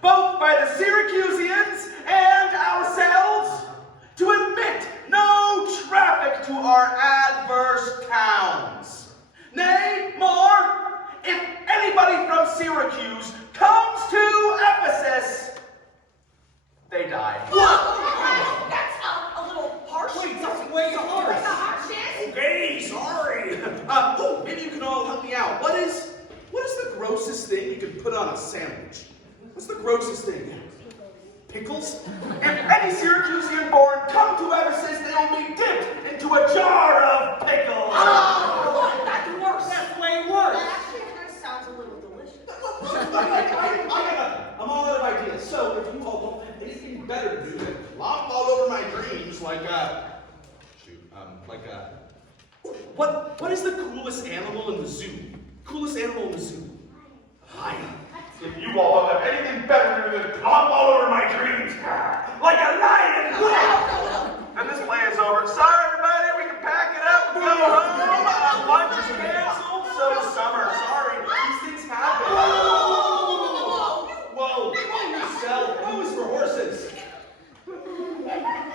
both by the Syracusians and ourselves, to admit no traffic to our adverse towns. Nay, more, if anybody from Syracuse comes to Ephesus, they die. Whoa! That's a little harsh. Wait, that's way harsh. Like the harshness? Okay, sorry. Maybe you can all help me out. What is the grossest thing you can put on a sandwich? What's the grossest thing? Pickles? If any Syracusian born come to Ephesus, they will be dipped into a jar of pickles. Oh, that's worse. That's way worse. That actually kind of sounds a little delicious. I'm all out of ideas. So if you all don't have anything better to do than flop all over my dreams what is the coolest animal in the zoo? Coolest animal in the zoo? Lion. If you all don't have anything better to do than flop all over my dreams, like a lion. And this play is over. Sorry, everybody. We can pack it up and go home. Lunch is canceled. So is summer. Sorry. These things happen. Whoa. Whoa is for horses.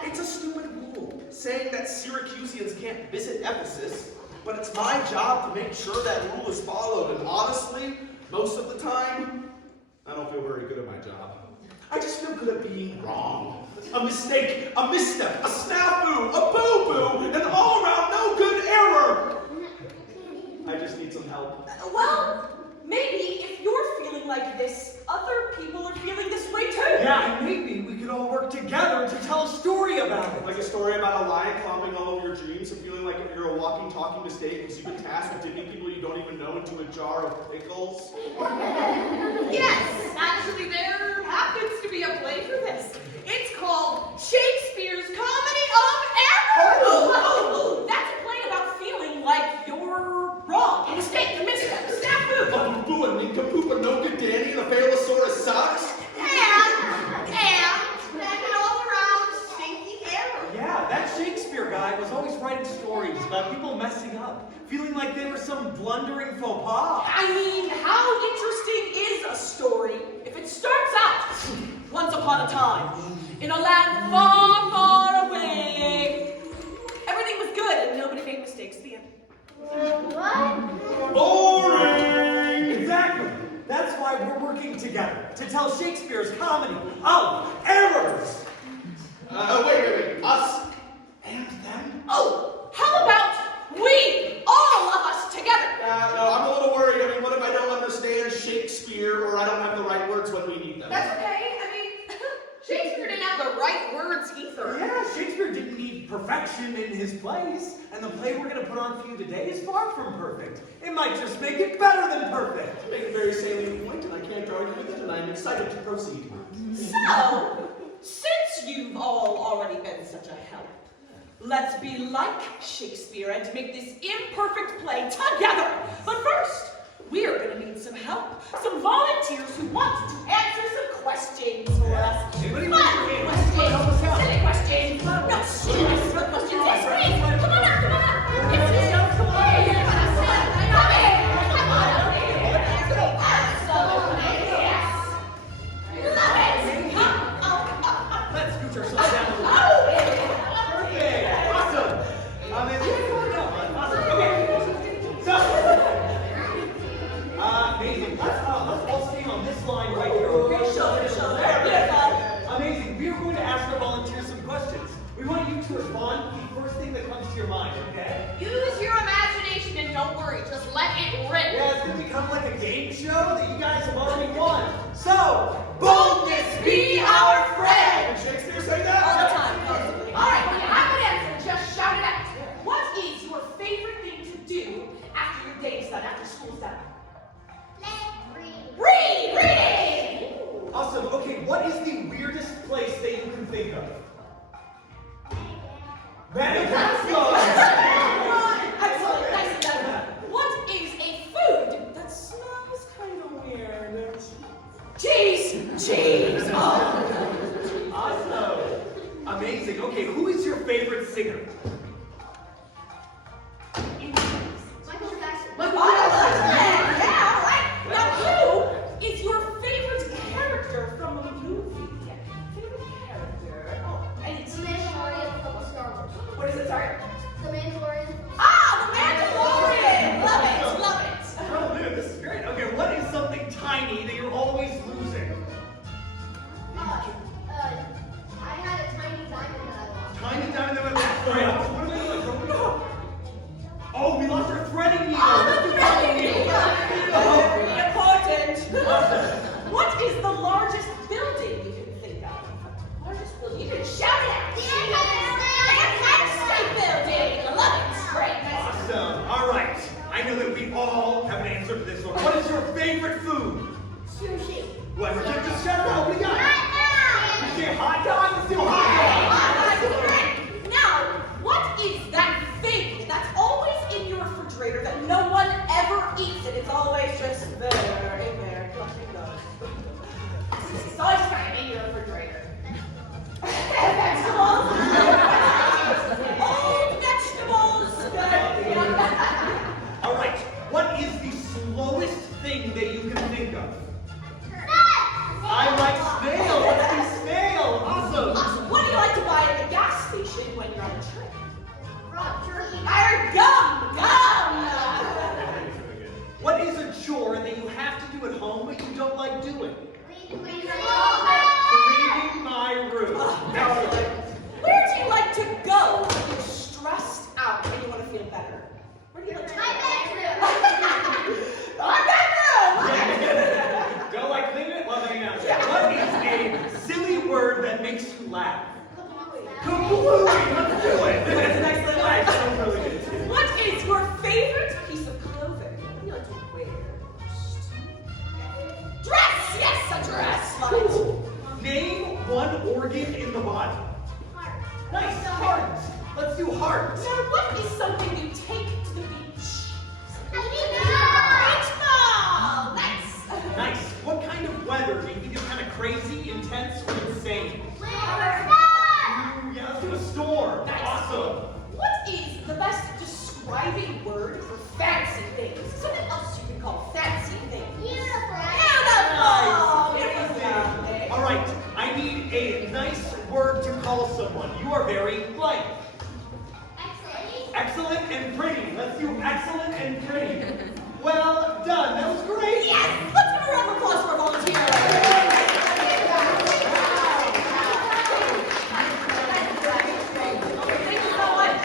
It's a stupid rule saying that Syracusians can't visit Ephesus, but it's my job to make sure that rule is followed. And honestly, most of the time, I don't feel very good at my job. I just feel good at being wrong. A mistake, a misstep, a snafu, a boo-boo, an all-around no good error. I just need some help. Well, maybe if you're feeling like this, other people are feeling this way too. Yeah, and maybe we could all work together to tell a story about it. Like a story about a lion clomping all over your dreams and feeling like you're a walking, talking mistake because you've been tasked with dipping people you don't even know into a jar of pickles. Yes, actually there happens to be a play for this. It's called Shakespeare's Comedy of Errors. Oh, that's a play about feeling like you're wrong, a mistake, a misstep, a snafu. Boo and nincompoop and no good Danny and the Phalosaurus sucks. And an all-around stinky error. Yeah, that Shakespeare guy was always writing stories about people messing up, feeling like they were some blundering faux pas. I mean, how interesting is a story if it starts out once upon a time in a land far, far away? Everything was good and nobody made mistakes at the end. Boring! Exactly. That's why we're working together to tell Shakespeare's comedy of errors. Wait. Us and them? Oh, how about we, all of us together? No, I'm a little worried. I mean, what if I don't understand Shakespeare or I don't have the right words when we need them? That's okay. I mean, Shakespeare didn't have the right words either. Yeah, Shakespeare didn't need perfection in his plays, and the play we're going to put on for you today is far from perfect. It might just make it better than perfect. You make a very salient point, and I can't argue with it, and I'm excited to proceed. So, since you've all already been such a help, let's be like Shakespeare and make this imperfect play together. But first, we are going to need some help. Some volunteers who want to answer some questions for us. Anybody Fun raise your hand? questions. Help us out. Silly questions. No, serious questions. Yes, please. Come on up. Yes, come on. Come on. Absolutely, yes. Love it. Let's scooch ourselves down a little. Oh, Perfect. Awesome. Awesome. Okay. So, amazing. Let's all stay on this line right here. Okay, shove. There. Amazing. We are going to ask our volunteers some questions. We want you to respond to the first thing that comes to your mind, okay? Use your imagination and don't worry, just let it rip. Yeah, it's going to become like a game show that you guys have already won. So, boldness be our friend! Did Shakespeare say that? All the time. All right, when you have an answer, just shout it out. What is your favorite thing to do after your day's done, after school's done? Reading! Awesome. Okay, what is the weirdest place that you can think of? Madagascar! Excellent, nice and done. What is a food that smells kind of weird? Cheese! Oh. Awesome. Amazing. Okay, who is your favorite singer? Yeah, right. Now, who is your favorite character from What is your favorite food? Sushi. What? Just shut it out. What do you got? Hot You say hot dog? Let's do hot Alright, now, what is that thing that's always in your refrigerator that no one ever eats it? It's always just there, in there, collecting those. It's always in your refrigerator. Vegetables. Old vegetables. All right. What is the slowest thing that you can think of? I like snail. Let's do snail. Awesome. What do you like to buy at the gas station when you're on a trip? turkey. Gum. What is a chore that you have to do at home but you don't like doing? Cleaning my room. Now, Where do you like to go when you're stressed out and you want to feel better? Where do you like to go? My bedroom! don't like cleaning it? Well, there you go. What is a silly word that makes you laugh? Kablooey! Let's do it! That's a nice little Nice. laugh. That was really good. What is your favorite piece of clothing? What do you like to wear? Dress! Yes, a dress! Love it. Cool. Name one organ in the body. Nice. Heart. Let's do heart. Now, what is something you take to the beach? Beach ball! Nice. Nice. What kind of weather do you think is kind of crazy, intense, or insane? Yeah, let's do a storm. Nice. Awesome. What is the best describing word for fancy things? Something else you can call fancy things. Beautiful! All right, I need a nice word to call someone. You are very blank. Excellent and pretty. Let's do excellent and pretty. Well done. That was great. Yes! Let's give a round of applause for our volunteer. Thank you so much.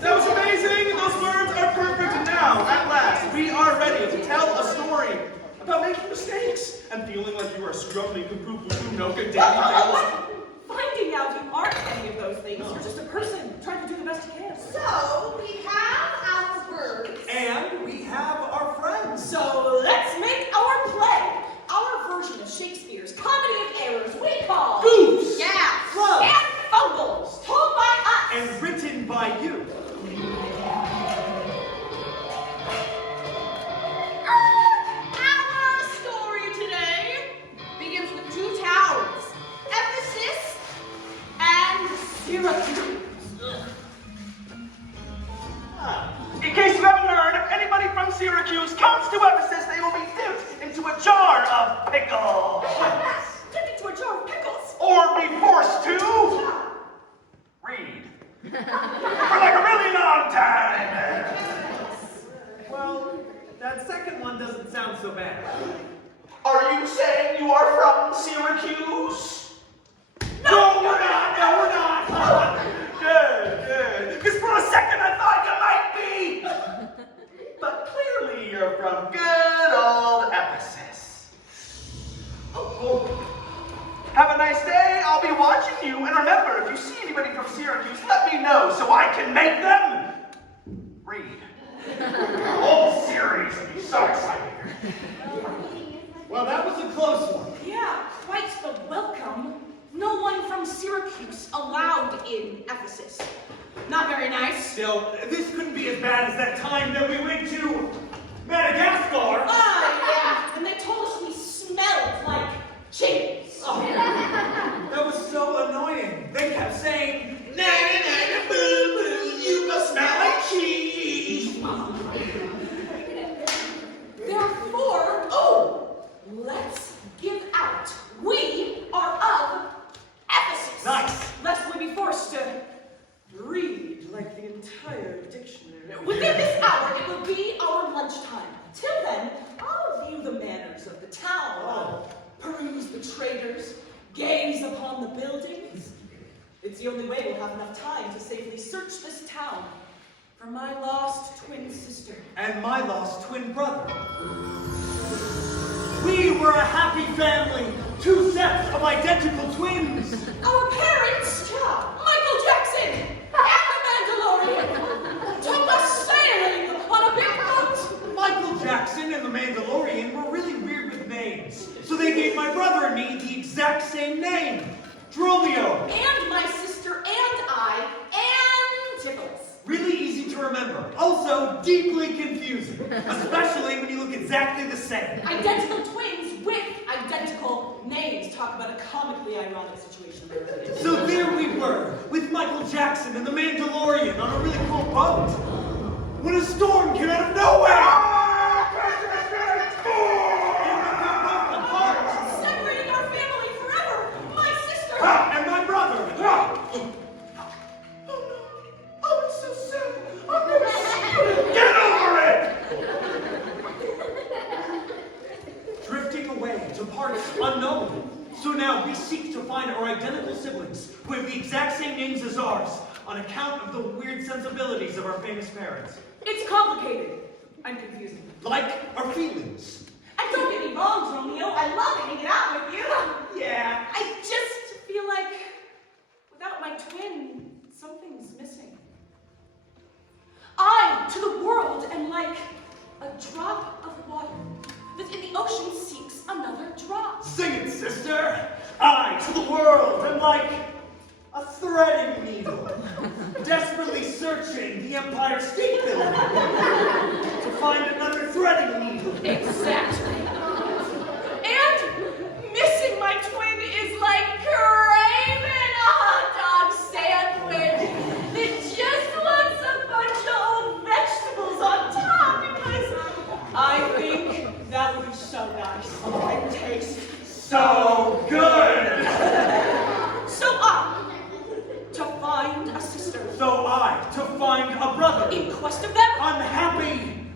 That was amazing! Those words are perfect. And now, at last, we are ready to tell a story about making mistakes and feeling like you are struggling to prove no good day. Finding out you aren't any of those things. You're just a person trying to do the best you can. So, we have our birds. And we have our friends. So let's make our play. Our version of Shakespeare's Comedy of Errors we call Goofs. Yeah. Flubs. and Fumbles, told by us. And written by you. Our story today begins with two towns, Ephesus and Syracuse. In case you haven't heard, if anybody from Syracuse comes to Ephesus, they will be dipped into a jar of pickles. Dip into a jar of pickles. Or be forced to read. For like a really long time. Well, that second one doesn't sound so bad. Are you saying you are from Syracuse? No, we're not. No, we're not. Good. Because for a second I thought you might be. But clearly you're from good old Ephesus. Have a nice day. I'll be watching you. And remember, if you see anybody from Syracuse, let me know so I can make them read. The whole series will be so exciting. Well, that was a close one. Yeah, quite the welcome. No one from Syracuse allowed in Ephesus. Not very nice. Still, this couldn't be as bad as that time that we went to Madagascar. Yeah, and they told us we smelled like cheese. Oh, that was so annoying. They kept saying, "Na na na na boo boo, you must smell like cheese." Therefore, let's give out. We are of Ephesus. Nice. Lest we be forced to read like the entire dictionary. Within this hour, it will be our lunchtime. Till then, I'll view the manners of the town. I'll peruse the traders, gaze upon the buildings. It's the only way we'll have enough time to safely search this town for my lost twin sister. And my lost twin brother. We were a happy family, two sets of identical twins. Our parents, Michael Jackson and the Mandalorian, took us sailing on a big boat. Michael Jackson and the Mandalorian exact same name. Dromio. And my sister and I, and Tickles. Really easy to remember. Also deeply confusing. Especially when you look exactly the same. Identical twins with identical names. Talk about a comically ironic situation there. So there we were, with Michael Jackson and the Mandalorian on a really cool boat. When a storm came out of nowhere! Separating our family forever. My sister. And my brother! Oh no! Oh, it's so sad. I'm never seeing Get over it! Drifting away to parts unknown. So now we seek to find our identical siblings who have the exact same names as ours on account of the weird sensibilities of our famous parents. It's complicated and confusing. Like our feelings. And don't get me wrong, Romeo. I love hanging out with you. Yeah. I just feel like without my twin, something's missing. I, to the world, am like a drop of water that in the ocean seeks another drop. Sing it, sister! I, to the world, am like a threading needle, desperately searching the Empire State Building to find another threading needle. Exactly. And missing my twin is like craving a hot dog sandwich that just wants a bunch of old vegetables on top because I think that would be so nice and taste So good! So I, to find a sister, So I, to find a brother, in quest of them, unhappy,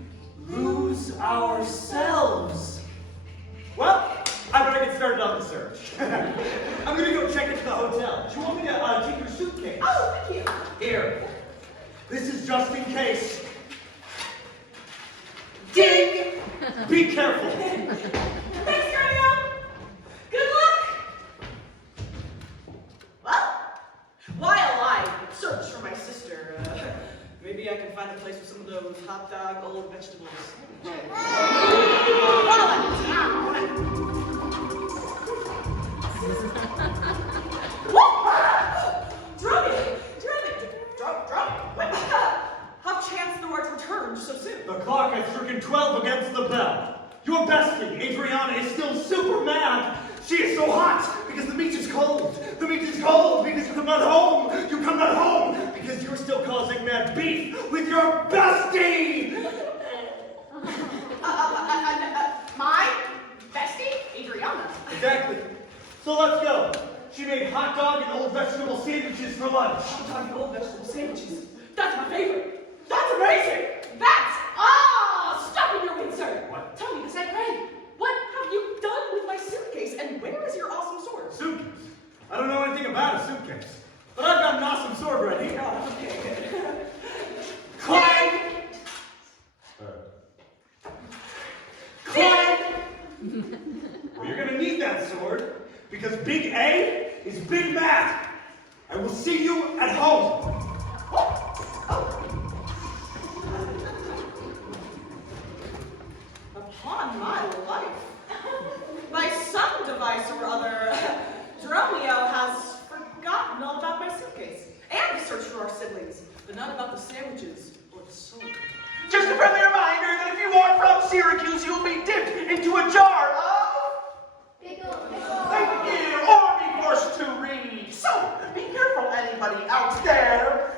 lose ourselves. Well, I better get started on the search. I'm gonna go check into the hotel. Do you want me to take your suitcase? oh, thank you. Here. This is just in case. Ding! Be careful. Thanks, Romeo. Good luck. Well, while I search for my sister, maybe I can find a place with some of those hot dog old vegetables. How chance the word returned so soon? The clock has stricken 12 against the bell. Your bestie, Adriana, is still super mad. She is so hot because the meat is cold. The meat is cold because you come not home. You come not home because you're still causing mad beef with your bestie. My bestie, Adriana. Exactly. So let's go. She made hot dog and old vegetable sandwiches for lunch. Hot dog and old vegetable sandwiches. That's my favorite. That's amazing. That's Stop in your wind, sir. What? Tell me this, I pray. What have you done with my suitcase, and where is your awesome sword? Suitcase? I don't know anything about a suitcase, but I've got an awesome sword ready. Oh, okay. Clang! Clang! Well, you're gonna need that sword, because Big A is Big Mad. I will see you at home. Upon my life. By some device or other, Dromio has forgotten all about my suitcase and the search for our siblings, but not about the sandwiches or the sword. Just a friendly reminder that if you are from Syracuse, you'll be dipped into a jar of... Thank you, or be forced to read. So, be careful, anybody out there.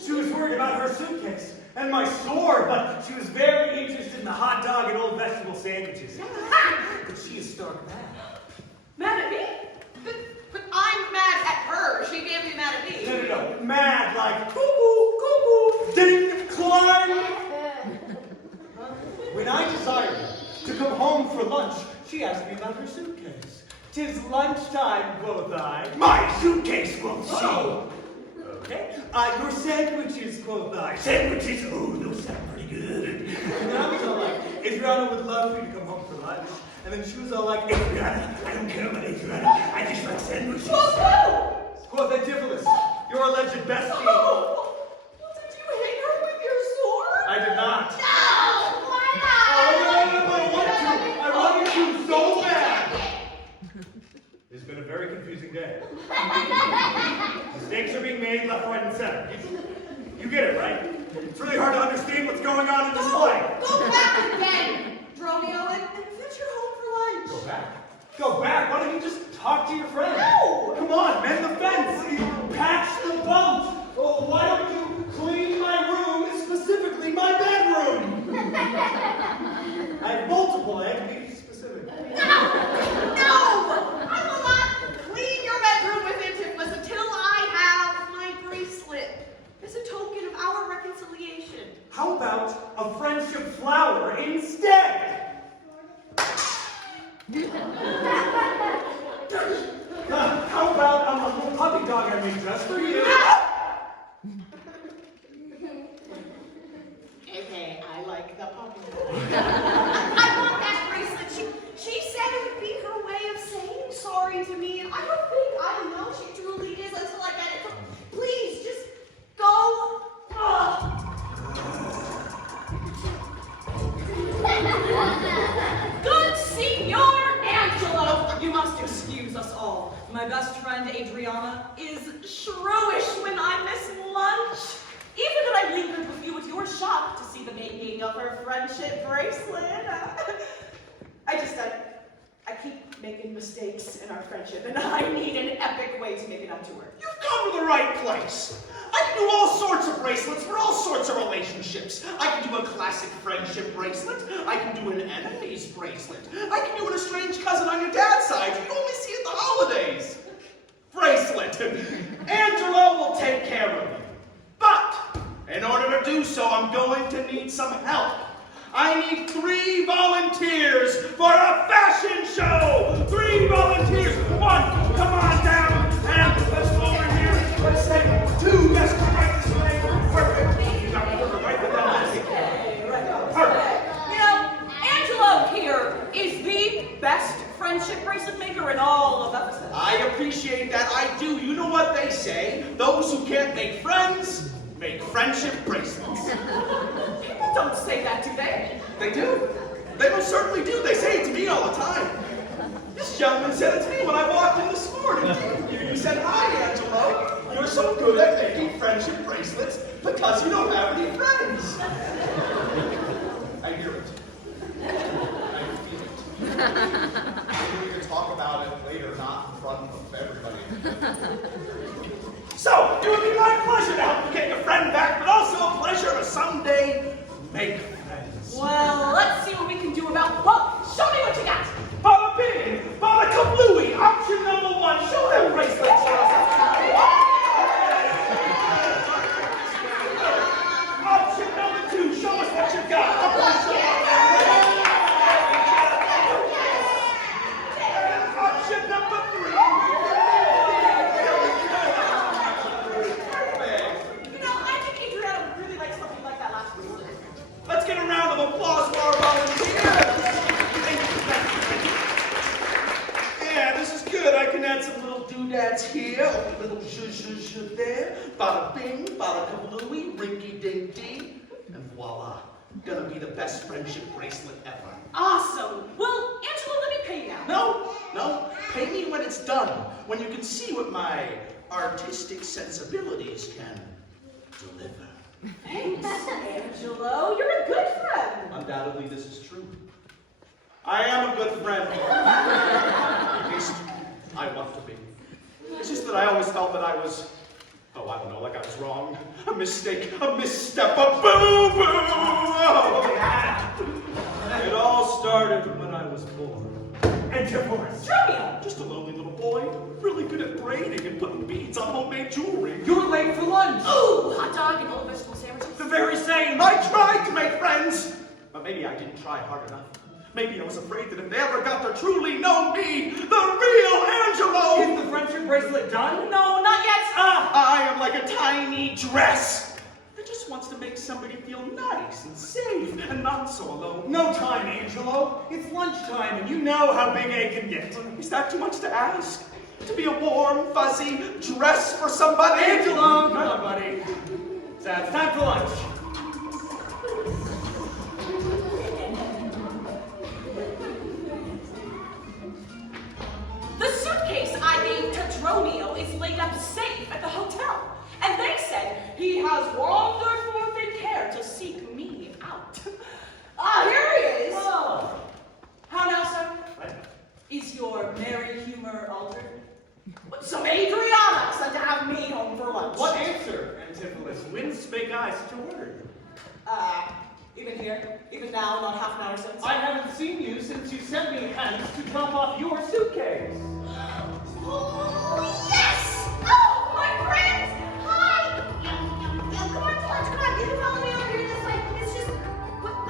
She was worried about her suitcase and my sword, but she was very interested in the hot dog and old vegetable sandwiches. But she is stark mad. Mad at me? But I'm mad at her. She can't be mad at me. No. Mad like cuckoo, ding, climb. When I desired to come home for lunch, she asked me about her suitcase. 'Tis lunchtime, quoth I. My suitcase, quoth she. Oh. Okay. Your sandwiches, quoth I. Sandwiches? Oh, those sound pretty good. And then I was all like, Adriana would love for you to come home for lunch. And then she was all like, Adriana, I don't care about Adriana. I just like sandwiches. Quoth Antipholus, your alleged bestie. Oh, well, did you hit her with your sword? I did not. No! Why not? Oh, no, I wanted to so bad. It's been a very confusing day. Mistakes are being made left, right, and center. You get it, right? It's really hard to understand what's going on in this play. Go back again, Romeo, and fetch her home for lunch. Go back. Go back? Why don't you just talk to your friend? No! Come on, mend the fence. Patch the boat. Oh, why don't you clean my room, specifically my bedroom? I have multiple, I have to be specific. No! I will not clean your bedroom with Antipholus until I have my bracelet as a token of our reconciliation. How about a friendship flower instead? How about a little puppy dog I made just for you? Okay, I like the puppy. I want that bracelet. She said it would be her way of saying sorry to me, and I don't think I know she truly is until I get it. So please, just go. Good Signor Angelo! You must excuse us all. My best friend Adriana is shrewish when I miss lunch. Even that I lingered with you at your shop to see the making of her friendship bracelet. I keep making mistakes in our friendship, and I need an epic way to make it up to her. You've come to the right place. I can do all sorts of bracelets for all sorts of relationships. I can do a classic friendship bracelet. I can do an enemies bracelet. I can do an estranged cousin on your dad's side you only see at the holidays. Bracelet. Angelo will take care of you. But in order to do so, I'm going to need some help. I need 3 volunteers for a fashion show! 3 volunteers! 1, come on down, and let's go over here. Let's say 2, yes, come right this way. Perfect. You got me right down this way. Perfect. You know, Angelo here is the best friendship bracelet maker in all of Ephesus. I appreciate that. I do. You know what they say? Those who can't make friends make friendship bracelets. People don't say that, do they? They do. They most certainly do. They say it to me all the time. This gentleman said it to me when I walked in this morning. You said, "Hi, Angelo. You're so good at making friendship bracelets because you don't have any friends." I hear it. I feel it. Maybe we can talk about it later, not in front of everybody. So, it would be my pleasure to help you get your friend back, but also a pleasure to someday make friends. Well, let's see what we can do about both. Show me what you got. Bada bing, bada kablooey. Option number 1, show them bracelets. Option number 2, show us what you got. And option number 3. You know, I think Adriana would really like something like that last week. Let's get a round of applause for our volunteers. Yeah, this is good. I can add some little doodads here, a little zh there. Bada bing, bada kablooey, rinky ding ding, and voila. Gonna be the best friendship bracelet ever. Awesome. Well, Angelo, let me pay you now. No, pay me when it's done, when you can see what my artistic sensibilities can deliver. Thanks, Angelo. You're a good friend. Undoubtedly, this is true. I am a good friend. At least, I want to be. It's just that I always felt that I was, Oh, I don't know, like I was wrong. A mistake, a misstep, a boo-boo! Oh, yeah. It all started when I was born. And divorce. Romeo! Just a lonely little boy, really good at braiding and putting beads on homemade jewelry. You're late for lunch. Ooh, hot dog and old vegetable sandwiches. The very same. I tried to make friends, but maybe I didn't try hard enough. Maybe I was afraid that if they ever got to truly know me, the real Angelo! Is the friendship bracelet done? No, not yet. I am like a tiny dress that just wants to make somebody feel nice and safe and not so alone. No time, Angelo. It's lunchtime, and you know how big A can get. Is that too much to ask? To be a warm, fuzzy dress for somebody? Angelo, come on, buddy. So it's time for lunch. The suitcase I gave to Romeo is laid up safe at the hotel. And they said he has wandered forth in care to seek me out. Here he is. Oh. How now, sir? Is your merry humor altered? So Adriana said to have me home for lunch. What answer, Antipholus? When spake I such a word? Even here? Even now, not half an hour since? I haven't seen you since you sent me hence to drop off your suitcase. Oh, yes! Oh, my friends! Hi! Come on to lunch. Come on. You can follow me over here this way. It's just... come on.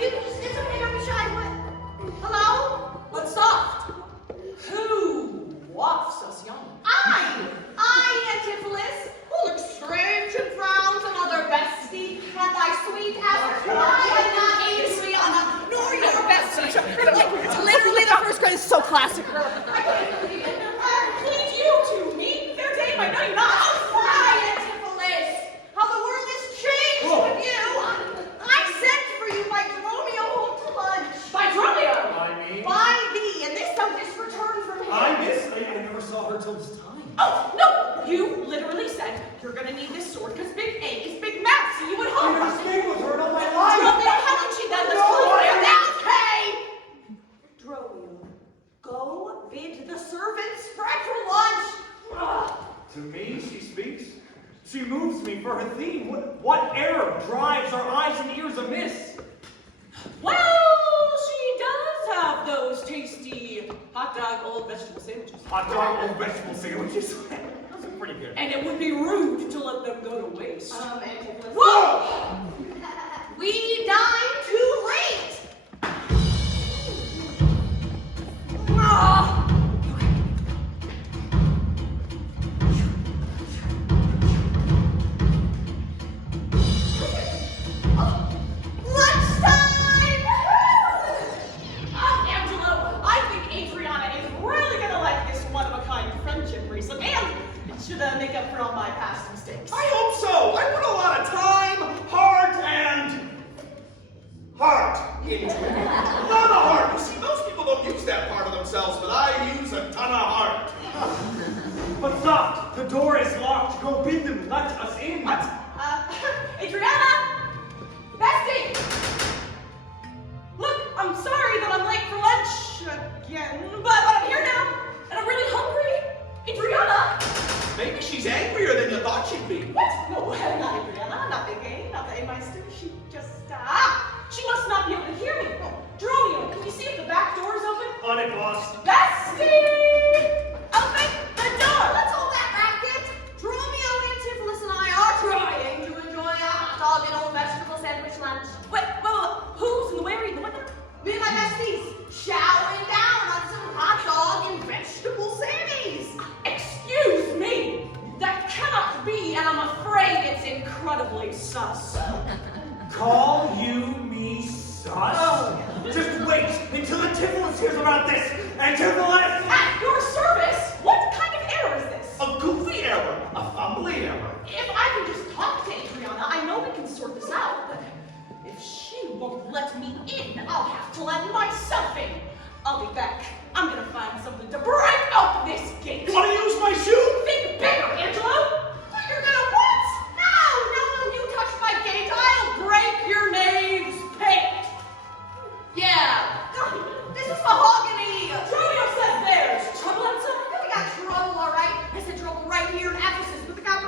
You can just... It's okay. Don't be shy. What? Hello? But soft. Who wafts us young? I, Antipholus, who looks strange and frowns another bestie, and thy sweet Adriana, nor your bestie. Literally the first grade is so classic. Please, you two meet their dame. I know you're not. Why, Antipholus? How the world has changed with you. I sent for you by Romeo home to lunch. By Romeo. By thee, and this thou didst return from him. I never saw her till this time. Oh, no! You literally said you're gonna need this sword because Big A is Big Mac, so you would I never hope. stayed with her all my life. Romeo, haven't she done this? Dromio, go bid the servants spread for lunch. To me, she speaks. She moves me for her theme. What error drives our eyes and ears amiss? Well, she does have those tasty hot dog old vegetable sandwiches. Hot dog old vegetable sandwiches. Those are pretty good. And it would be rude to let them go to waste. Antipholus. Whoa! We dine too late. Lunchtime! Angelo, I think Adriana is really gonna like this one-of-a-kind friendship bracelet, and it should make up for all my past mistakes. I hope so. I put a lot of time, heart into it. A lot of heart. You see, most people don't use that part of themselves, but I use a ton of heart. But soft, the door is locked. Go bid them let us in. What? Adriana! Bestie! Look, I'm sorry that I'm late for lunch again, but I'm here now, and I'm really hungry. Adriana! Maybe she's angrier than you thought she'd be. What? No, not Adriana, not Big A, not the A-Meister. She just, she must not be able to hear me. Oh, Dromio, can you see if the back door is open? On it, boss. Bestie! Open the door! What's all that racket? Dromio, Antipholus, and I are trying to enjoy a hot dog and old vegetable sandwich lunch. Wait, who's in the where? In the what? Me and my besties chowing down on some hot dog and vegetable sammies. Excuse me! That cannot be, and I'm afraid it's incredibly sus. Call you me sus? Just wait until Antipholus hears about this. Antipholus! At your service? What kind of error is this? A goofy error. A fumbly error. If I can just talk to Adriana, I know we can sort this out, but if she won't let me in, I'll have to let myself in. I'll be back. I'm gonna find something to break open this gate. You want to use my shoe? Think bigger, Angelo! You're gonna what? No, you touch my gate, I'll break your knave's pate. Yeah. This is mahogany. Romeo says there's trouble outside. We got trouble, all right. I said trouble right here in Ephesus with the guy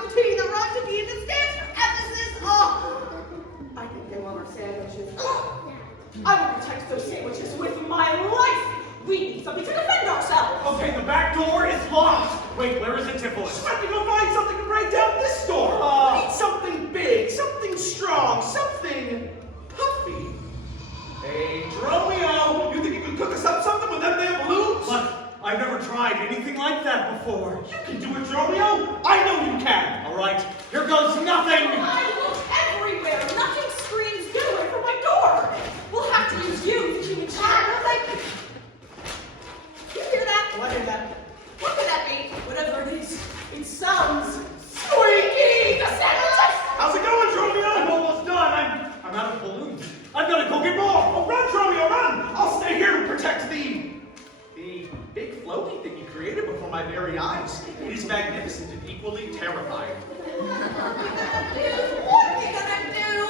door is locked. Wait, where is Antipholus? Just went to go find something to break down this door. Need something big, something strong, something puffy. Hey, Dromio, you think you can cook us up something with them damn balloons? But I've never tried anything like that before. You can do it, Dromio. I know you can. All right, here goes nothing. I look everywhere. Nothing screams get away from my door. We'll have to use you to keep it shut. You hear that? What is that? What could that be? Whatever it is, it sounds squeaky. The sandwiches. How's it going, Dromio? I'm almost done. I'm out of balloons. I've got to go get more. Oh, run, Dromio, run! I'll stay here to protect the big floaty thing you created before my very eyes. It is magnificent and equally terrifying. What are we gonna do?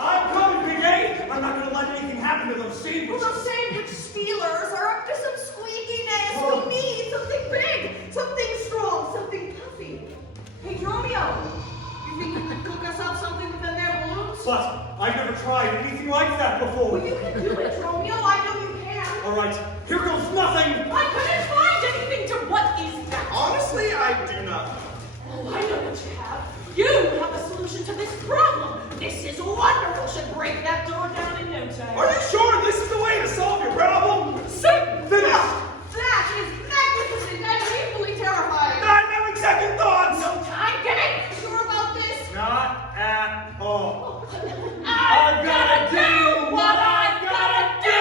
I'm coming, Big A. I'm not going to let anything happen to those Well, sandwiches. those sandwich stealers are up to some squeakiness. Oh. We need something big, something strong, something puffy. Hey, Dromio, you think you can cook us up something with them there balloons? But I've never tried anything like that before. Well, you can do it, Dromio. I know you can. All right, here goes nothing. I couldn't find anything to what is that? Honestly, I do not know. Oh, I know what you have. You have a solution to this problem. This is wonderful. Should break that door down in no time. Are you sure this is the way to solve your problem? Certain. Finish! That is magnificent and equally terrifying. I'm having second thoughts! No time. Get it. Sure about this? Not at all. I've gotta do what I've gotta do.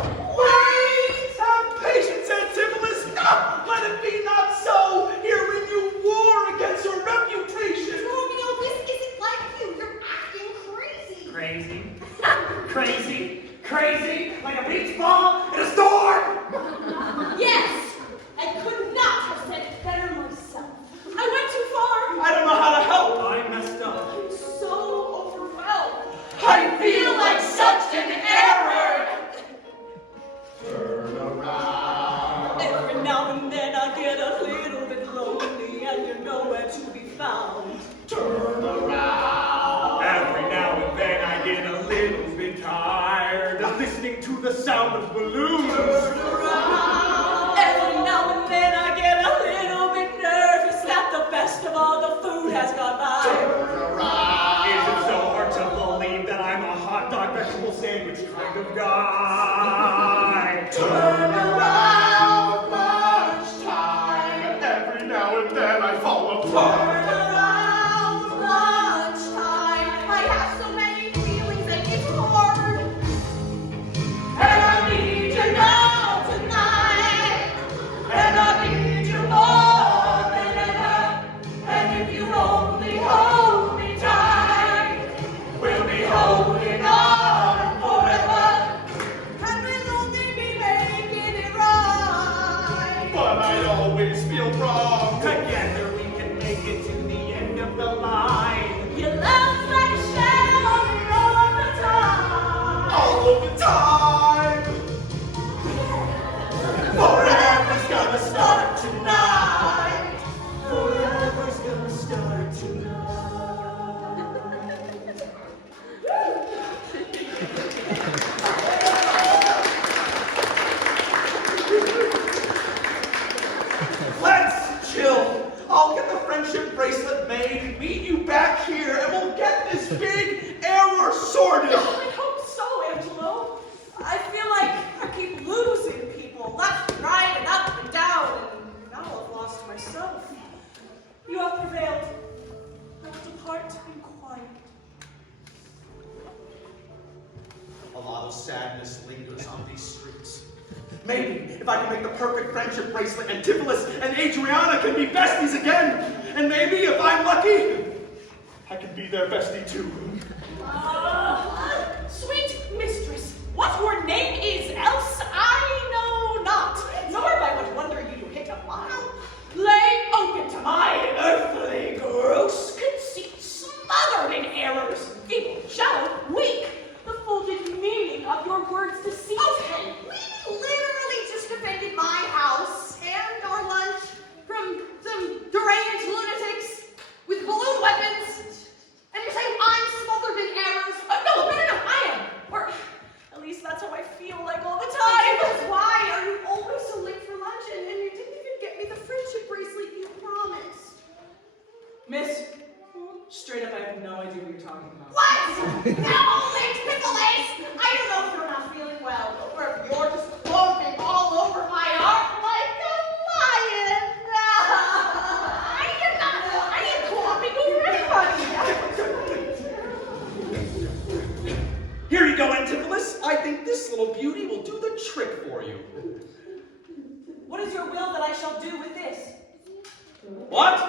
Wait! Have patience, Antipholus! Stop! Let it be not so! Here when you war against your reputation! Dromio, this isn't like you. You're acting crazy. Crazy. Crazy. Crazy. Like a beach ball in a store. Yes. I could not have said it better myself. I went too far. I don't know how to help! I messed up. I'm so overwhelmed. I feel like such an error. Turn around. Every now and then I get a little bit lonely and you're nowhere to be found. Turn around. Every now and then I get a little bit tired of listening to the sound of balloons. Every now and then I get a little bit nervous that the best of all the food has gone by. Is it so hard to believe that I'm a hot dog vegetable sandwich kind of guy? Turn around, lunchtime. Every now and then I fall apart. Around lunchtime, I have so many feelings and it's hard. And I need you now tonight. And I need you more than ever. And if you only hold me tight, we'll be holding on forever. And we'll only be making it right. But I always feel wrong. Together we can make it to the end of the line. Your love's like a shadow all the time. All of the time. Forever's gonna start tonight. Forever's gonna start tonight. Let's chill. I'll get the friendship bracelet made, meet you back here, and we'll get this big error sorted. I hope so, Angelo. I feel like I keep losing people left and right and up and down, and now I've lost myself. You have prevailed. I will depart in quiet. A lot of sadness lingers on these streets. Maybe if I can make the perfect friendship bracelet, Antipholus and Adriana can be besties again. And maybe if I'm lucky, I can be their bestie too. Sweet mistress, what your name is, else I know not, nor by what wonder you do hit a mile. Lay open to my earthly gross conceit, smothered in errors, feeble, shallow, weak, the folded meaning of your words deceit. Okay, we literally just defended my house and our lunch from some deranged lunatics with balloon weapons. And you're saying I'm What is your will that I shall do with this? What?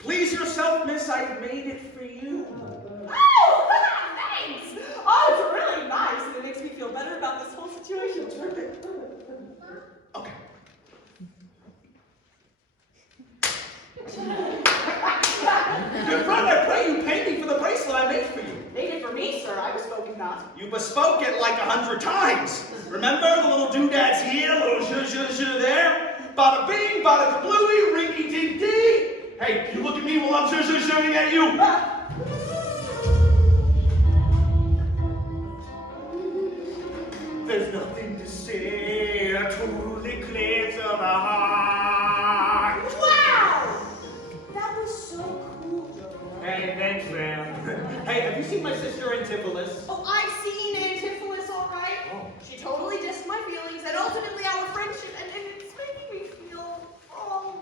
Please yourself, miss, I've made it for you. Oh, thanks! Oh, it's really nice, and it makes me feel better about this whole situation. Okay. Good friend, I pray you pay me for the bracelet I made for you. Made it for me, sir. I bespoke it not. You bespoke it like 100 times. Remember the little doodads here, little zh there? Bada bing, bada kablooey, rinky dink dee. Hey, you look at me while I'm zh at you. There's nothing to say, truly clear to the heart. Wow! That was so cool, Joe. Hey, thanks, ma'am. Hey, have you seen my sister Antipholus? Oh, I've seen Antipholus, all right. Oh. She totally dissed my feelings and ultimately our friendship, and it's making me feel wrong.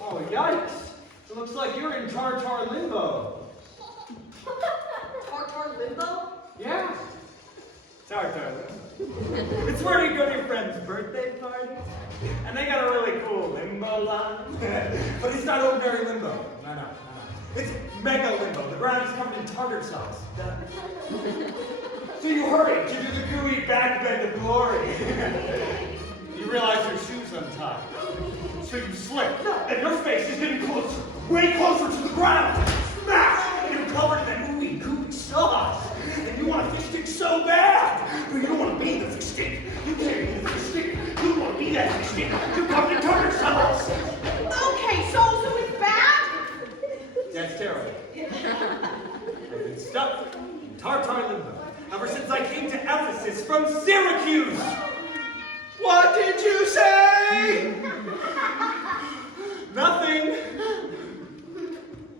Oh, yikes. It looks like you're in Tartar limbo. Tartar limbo? Yeah. Tartar limbo. It's where you go to your friend's birthday party, and they got a really cool limbo line. But it's not ordinary limbo. No. It's mega limbo. The ground is covered in tartar sauce. So you hurry to do the gooey backbend of glory. You realize your shoe's untied. So you slip, and your face is getting closer, way closer to the ground. Smash! And you're covered in that ooey gooey sauce. And you want a fish stick so bad, but you don't want to be the fish stick. You can't be the fish stick. You don't want to be that fish stick. You're covered in tartar sauce. Okay, so it's bad? That's terrible. I've been stuck in Tartar limbo ever since I came to Ephesus from Syracuse. What did you say? Nothing.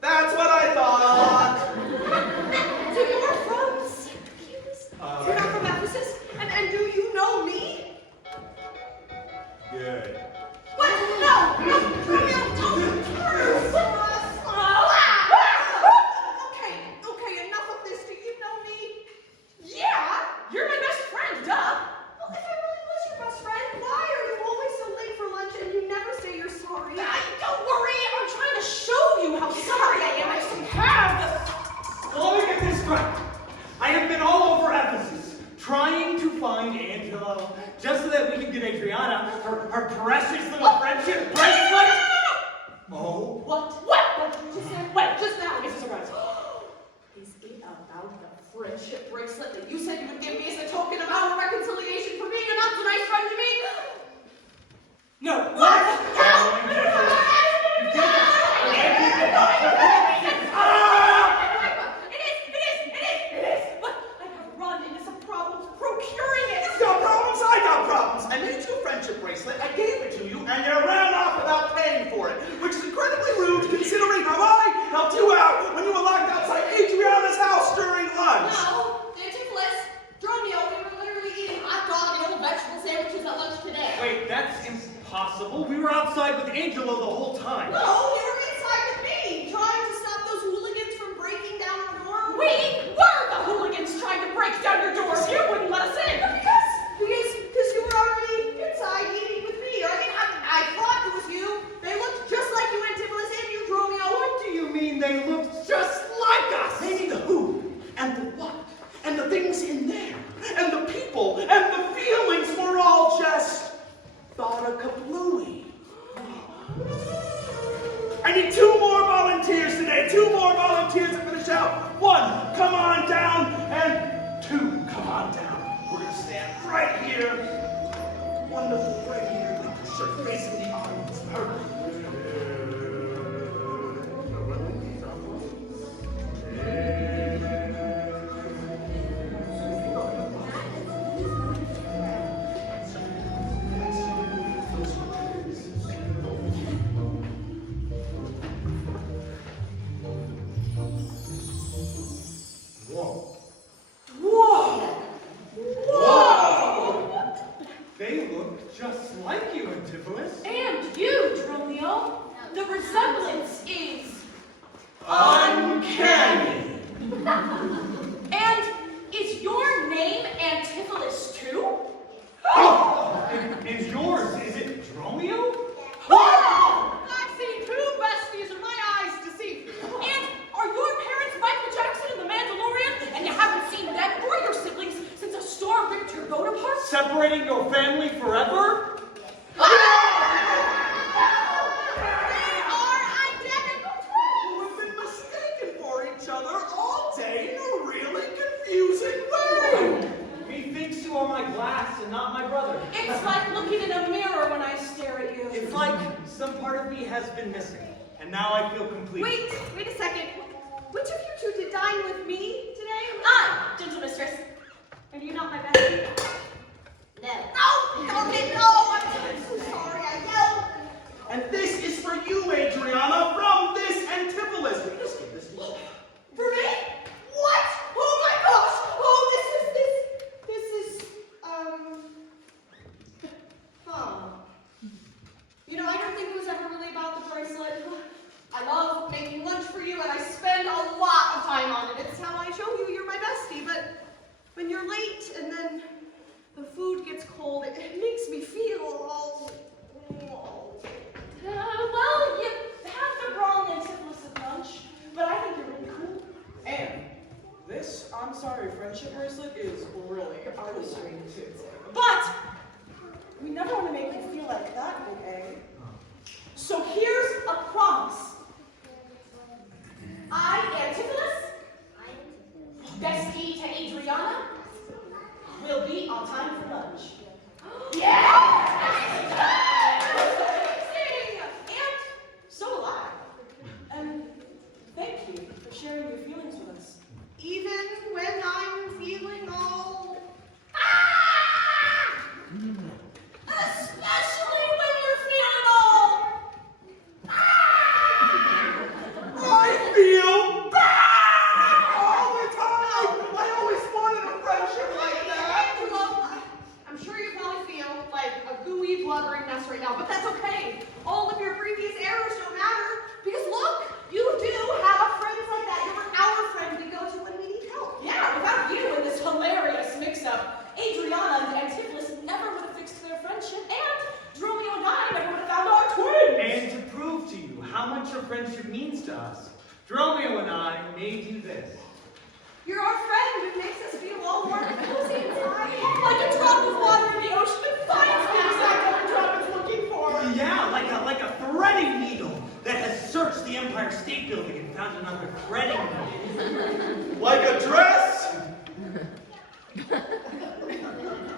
That's what I thought. So you're from Syracuse? You're not from Ephesus? And do you know me? Good. What? No! Okay, enough of this. Do you know me? Yeah, you're my best friend, duh. Well, if I really was your best friend, why are you always so late for lunch and you never say you're sorry? Don't worry, I'm trying to show you how sorry I am. I just have the... Well, let me get this straight. I have been all over Ephesus, trying to find Angelo, just so that we can get Adriana her precious little friendship bracelet. Oh? What? What did you just say? Wait, just now, it's a surprise. Is it about the friendship bracelet that you said you would give me as a token of our reconciliation for being a not so nice friend to me? No. What? It is. But I have run into some problems procuring it. You got problems, I got problems. I made you a friendship bracelet, I gave it to you, and you ran off without paying for it, which is incredibly rude considering how I helped you out when you were locked outside Adriana's house during lunch. No, Antipholus, Dromio, we were literally eating hot dog and little vegetable sandwiches at lunch today. Wait, that's impossible. We were outside with Angelo the whole time. No, you were inside with me, trying to stop those hooligans from breaking down our door. We were the hooligans trying to break down your doors. You wouldn't let us in. Because you were already inside eating with me. I mean, I thought it was you. They looked just like you, Antipholus, and you, Dromio. What do you mean they looked just like us? Maybe the who, and the what, and the things in there, and the people, and the feelings were all just bada kablooey. I need 2 more volunteers today. 2 more volunteers to finish out. 1, come on down, and 2, come on down. We're gonna stand right here. Wonderful, right here, with the shirt facing the audience. Perfect. They look just like you, Antipholus. And you, Dromio. The resemblance is... Uncanny. And is your name Antipholus too? Oh, and yours some part of me has been missing, and now I feel complete. Wait a second. Which of you two did dine with me today? I, gentle mistress. Are you not my bestie? No. No! Okay, no! I'm so sorry, I know! And this is for you, Adriana, from this Antipholus. Can you just give this to me? For me? What? Oh my gosh! Oh, this is, You know, I don't think it was ever really about the bracelet. I love making lunch for you, and I spend a lot of time on it. It's how I show you you're my bestie, but when you're late and then the food gets cold, it makes me feel all... Well, you have the wrong Antipholus at lunch, but I think you're really cool. And this, I'm sorry, friendship bracelet is really artistry too. But we never want to make you feel like that, okay? So here's a promise. I, Antipholus, bestie to Adriana, will be on time for lunch. Yeah! And so will I. And thank you for sharing your feelings with us. Even when I'm feeling all... Especially when you're feeling all... I feel bad all the time. I always wanted a friendship like that. Well, I'm sure you probably feel like a gooey, blubbering mess right now, but that's okay. All of your previous errors don't matter, because look, you do have friends like that. You're our friend we go to when we need help. Yeah, without you and this hilarious mix-up, Adriana and Antipholus never would have fixed their friendship, and Romeo and I never would have found our twins. And to prove to you how much your friendship means to us, Dromio and I made you this. You're our friend who makes us feel all warm and cozy inside. Like a drop of water in the ocean that finds the exact what the drop is looking for. Yeah, like a threading needle that has searched the Empire State Building and found another threading needle. Like a dress.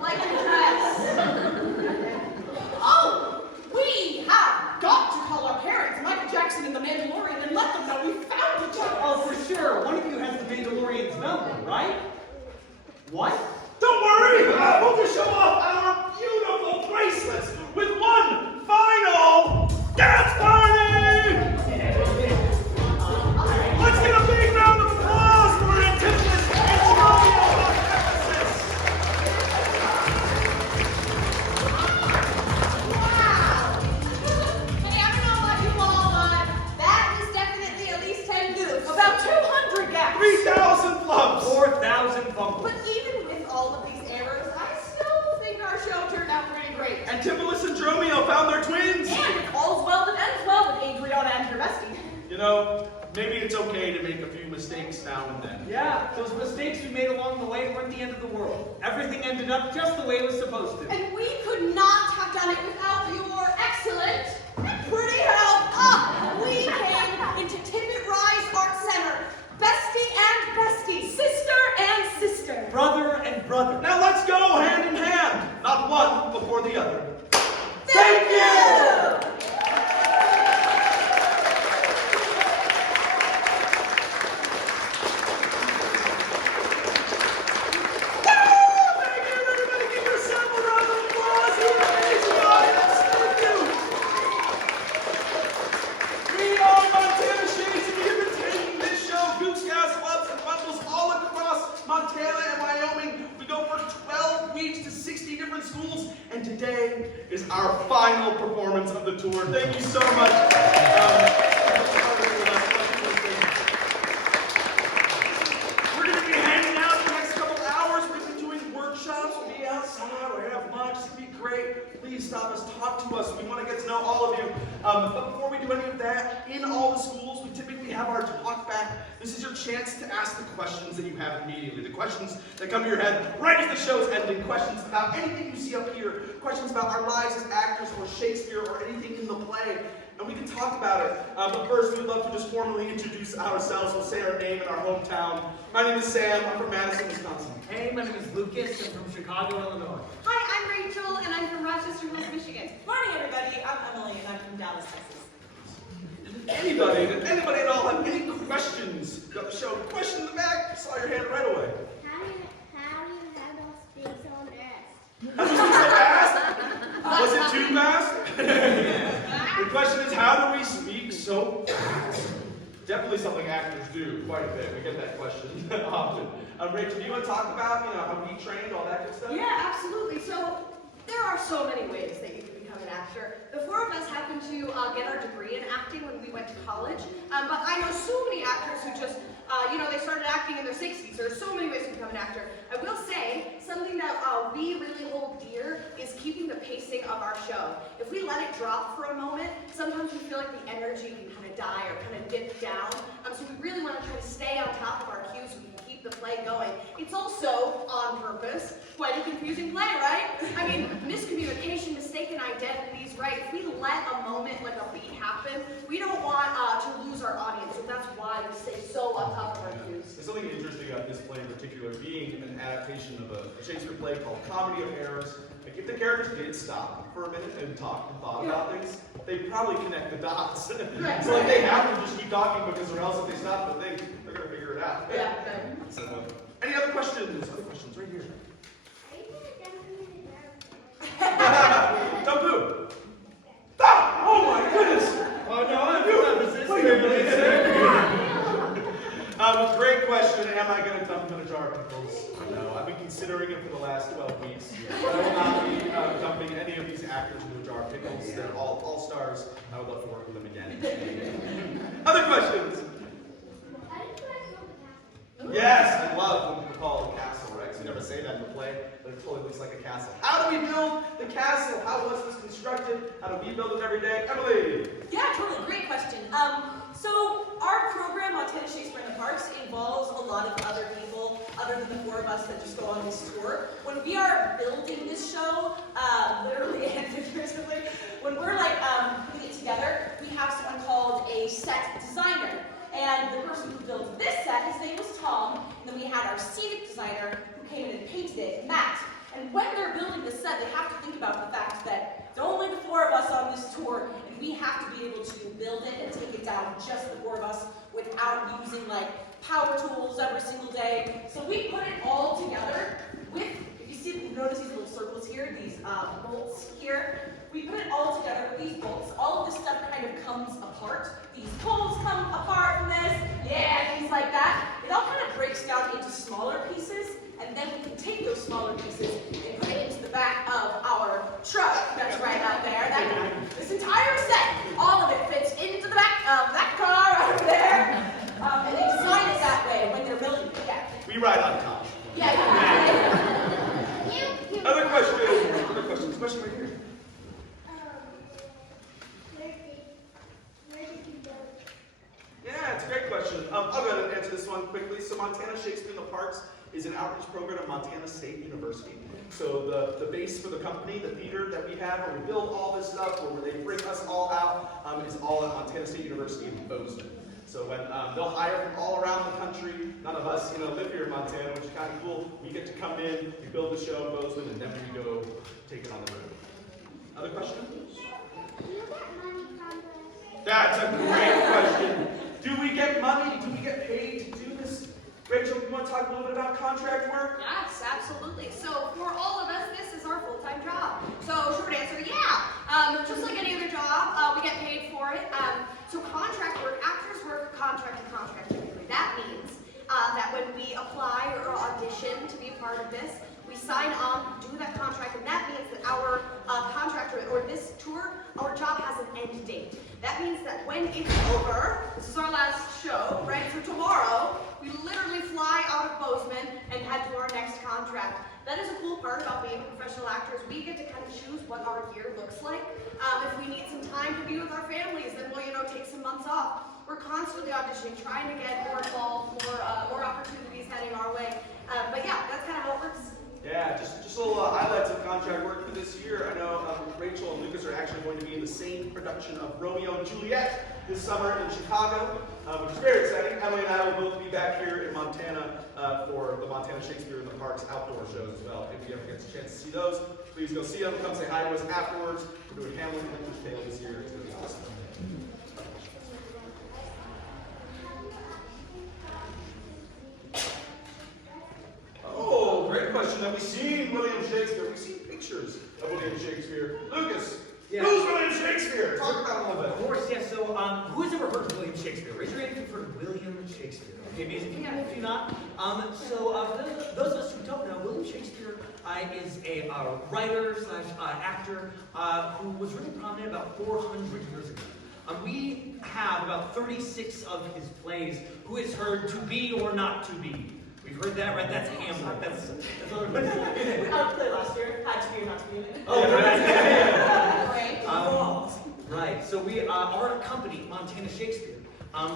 Like a dress. Oh, we have got to call our parents, Michael Jackson and the Mandalorian, and let them know we found each other. Oh, for sure. One of you has the Mandalorian's number, right? What? Don't worry. We'll just show off our beautiful bracelets with one final dance party. Let's get a big round of applause for Antipholus and Dromio of Ephesus. Wow. Hey, I don't know about you all, but that is definitely at least 10 goofs. About 200 gaps. 3,000 flubs. 4,000 fumbles. But even with all of these errors, I still think our show turned out pretty great. Antipholus and Dromio found their twins. And if all's well that ends well with Adriana and her bestie. You know, maybe it's okay to make a few mistakes now and then. Yeah, those mistakes we made along the way weren't the end of the world. Everything ended up just the way it was supposed to. And we could not have done it without your excellent and pretty help. We came into Tippett Rise Art Center, bestie and bestie, sister and sister. Brother and brother. Now let's go hand in hand, not one before the other. Thank you! We are Montana Shades, and we have been taking this show, Goofs, Flubs, and Fumbles, all across Montana and Wyoming. We go for 12 weeks to 60 different schools, and today is our final performance of the tour. Thank you so much. We're going to be hanging out the next couple hours. We're going to be doing workshops. We'll be outside. We're going to have lunch. It's going to be great. Please stop us. Talk to us. We want to get to know all of you. But before we do any of that, in all the schools, we typically have our talk back. This is your chance to ask the questions that you have immediately. The questions that come to your head right as the show's ending. Questions about anything you see up here. Questions about our lives as actors or Shakespeare or anything in the play. And we can talk about it. But first, we'd love to just formally introduce ourselves. We'll say our name and our hometown. My name is Sam. I'm from Madison, Wisconsin. Hey, my name is Lucas. I'm from Chicago, Illinois. Hi, I'm Rachel, and I'm from Rochester Hills, Michigan. Morning, everybody. I'm Emily, and I'm from Dallas, Texas. Anybody at all have any questions about the show? Question in the back? I saw your hand right away. How do you handle speak so fast? How do you speak so fast? Was it too fast? The question is, how do we speak so fast? Definitely something actors do quite a bit. We get that question often. Rachel, do you want to talk about, how we trained, all that good stuff? Yeah, absolutely. So there are so many ways that you can become an actor. The four of us happened to get our degree in acting when we went to college, but I know so many actors who just, they started acting in their 60s. There's so many ways to become an actor. I will say, something that we really hold dear is keeping the pacing of our show. If we let it drop for a moment, sometimes we feel like the energy can kind of die or kind of dip down. So we really want to try to stay on top of our cues so we can keep the play going. It's also, on purpose, quite a confusing play, right? I mean, miscommunication, mistaken identities, right? If we let a moment, like a beat happen, we don't want to lose our audience, so that's why we stay so on top of our cues. There's something interesting about this play in particular, being an adaptation of a Shakespeare play called Comedy of Errors. Like, if the characters did stop for a minute and talk and thought about things, they'd probably connect the dots. Right. So like they have to just keep talking because or else if they stop to think, they're gonna figure it out. Yeah. So, any other questions? Other questions right here. Are you gonna definitely Don't boo! Ah! Oh my goodness! Oh no, I'm Great question. Am I going to dump him in a jar of pickles? No, I've been considering it for the last 12 weeks. I will not be dumping any of these actors into a jar of pickles. They're all stars. I would love to work with them again. Other questions? How did you guys build the castle? Yes, I love when people call it a castle, right? Because we never say that in the play, but it totally looks like a castle. How do we build the castle? How was this constructed? How do we build it every day? Emily! Yeah, totally. Great question. So our program, Montana Shakespeare in the Parks, involves a lot of other people other than the four of us that just go on this tour. When we are building this show, literally and figuratively, when we're putting it together, we have someone called a set designer. And the person who built this set, his name was Tom, and then we had our scenic designer who came in and painted it, Matt. And when they're building this set, they have to think about the fact that there's only the four of us on this tour, and we have to be able to build it and take it down, just the four of us, without using power tools every single day. So we put it all together with, if you notice these little circles here, these bolts here, we put it all together with these bolts. All of this stuff kind of comes apart. These poles come apart from this, things like that. It all kind of breaks down into smaller pieces, and then we can take those smaller pieces and put it into the back of our truck that's right out there. This entire set, all of it fits into the back of that car over there. And they design it that way when they're building it. Yeah. We ride on top. Yeah. Other questions? Other questions? Question right here. Where did you build it? Yeah, it's a great question. I'll go ahead and answer this one quickly. So Montana Shakespeare in the Parks is an outreach program at Montana State University. So the base for the company, the theater that we have, where we build all this stuff, where they bring us all out, is all at Montana State University in Bozeman. So when they'll hire from all around the country, none of us live here in Montana, which is kind of cool. We get to come in, we build the show in Bozeman, and then we go take it on the road. Other questions? Do you get money from this? That's a great question. Do we get money? Do we get paid to do this? Rachel, you want to talk a little bit about contract work? Yes, absolutely. So for all of us, this is our full-time job. So short answer, yeah. Just like any other job, we get paid for it. So contract work, actors work contract to contract typically. That means that when we apply or audition to be a part of this, we sign on, do that contract, and that means that our contractor or this tour, our job has an end date. That means that when it's over, this is our last show, right? So tomorrow, we literally fly out of Bozeman and head to our next contract. That is a cool part about being professional actors. We get to kind of choose what our year looks like. If we need some time to be with our families, then we'll, take some months off. We're constantly auditioning, trying to get more involved, more opportunities heading our way. But yeah, that's kind of how it works. Yeah, just little highlights of contract work for this year. I know Rachel and Lucas are actually going to be in the same production of Romeo and Juliet this summer in Chicago, which is very exciting. Emily and I will both be back here in Montana for the Montana Shakespeare in the Parks outdoor shows as well. If you ever get a chance to see those, please go see them. Come say hi to us afterwards. We're doing Hamlet and Winter's Tale this year. It's going to be awesome. Oh, great question. Have we seen William Shakespeare? We've seen pictures of William Shakespeare. Lucas, Yeah. who's William Shakespeare? Talk about him a little Of bit. course, yes. So, who has ever heard of William Shakespeare? Raise your hand if you've heard of William Shakespeare. Okay, amazing. If you have, if you're not. For those of us who don't know, William Shakespeare is a writer slash actor who was really prominent about 400 years ago. We have about 36 of his plays. Who has heard To Be or Not to Be? We've heard that, right? That's Hamlet. That's what everybody says. We got to play last year. Had to be or not to be. Oh, Right. right. So our company, Montana Shakespeare,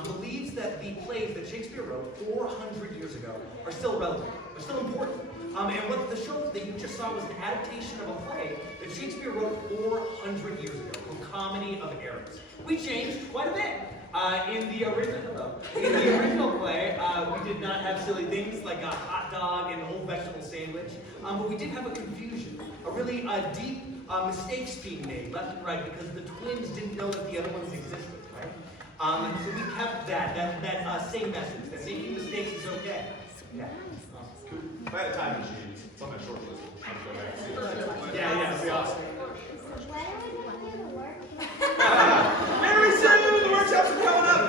believes that the plays that Shakespeare wrote 400 years ago are still relevant, are still important. And what the show that you just saw was an adaptation of a play that Shakespeare wrote 400 years ago, called Comedy of Errors. We changed quite a bit. In the original play, we did not have silly things like a hot dog and a whole vegetable sandwich, but we did have a confusion, a really deep mistakes being made left and right because the twins didn't know that the other ones existed, right? So we kept that same message, that making mistakes is okay. Yeah. If I had a time machine, it's on my short list. I'm going to go back and see it. Yeah, it'd be awesome. When are we going to do the work? Very soon, the workshops are coming up.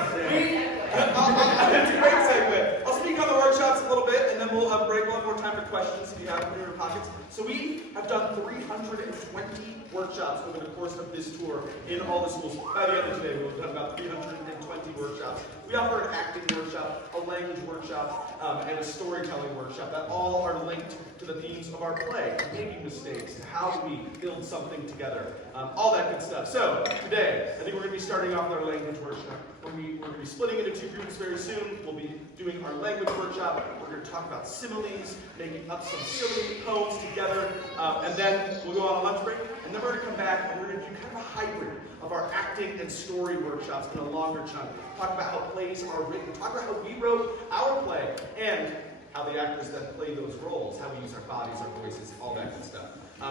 That's a great segue. I'll speak on the workshops a little bit, and then we'll break. We'll have more time for questions if you have them in your pockets. So we have done 320 workshops over the course of this tour in all the schools. By the end of today, we'll have done about 320 workshops. We offer an acting workshop, a language workshop, and a storytelling workshop that all are linked to the themes of our play, making mistakes, how do we build something together, all that good stuff. So today, I think we're going to be starting off with our language workshop. We're going to be splitting into two groups very soon. We'll be doing our language workshop. We're going to talk about similes, making up some silly poems together, and then we'll go on a lunch break, and then we're going to come back and we're going to do kind of a hybrid of our acting and story workshops in a longer chunk. Talk about how plays are written, talk about how we wrote our play, and how the actors that play those roles, how we use our bodies, our voices, all that good stuff.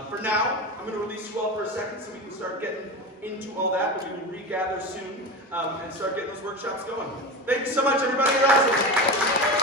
For now, I'm going to release you all for a second so we can start getting into all that, but we will regather soon and start getting those workshops going. Thank you so much, everybody. You're awesome.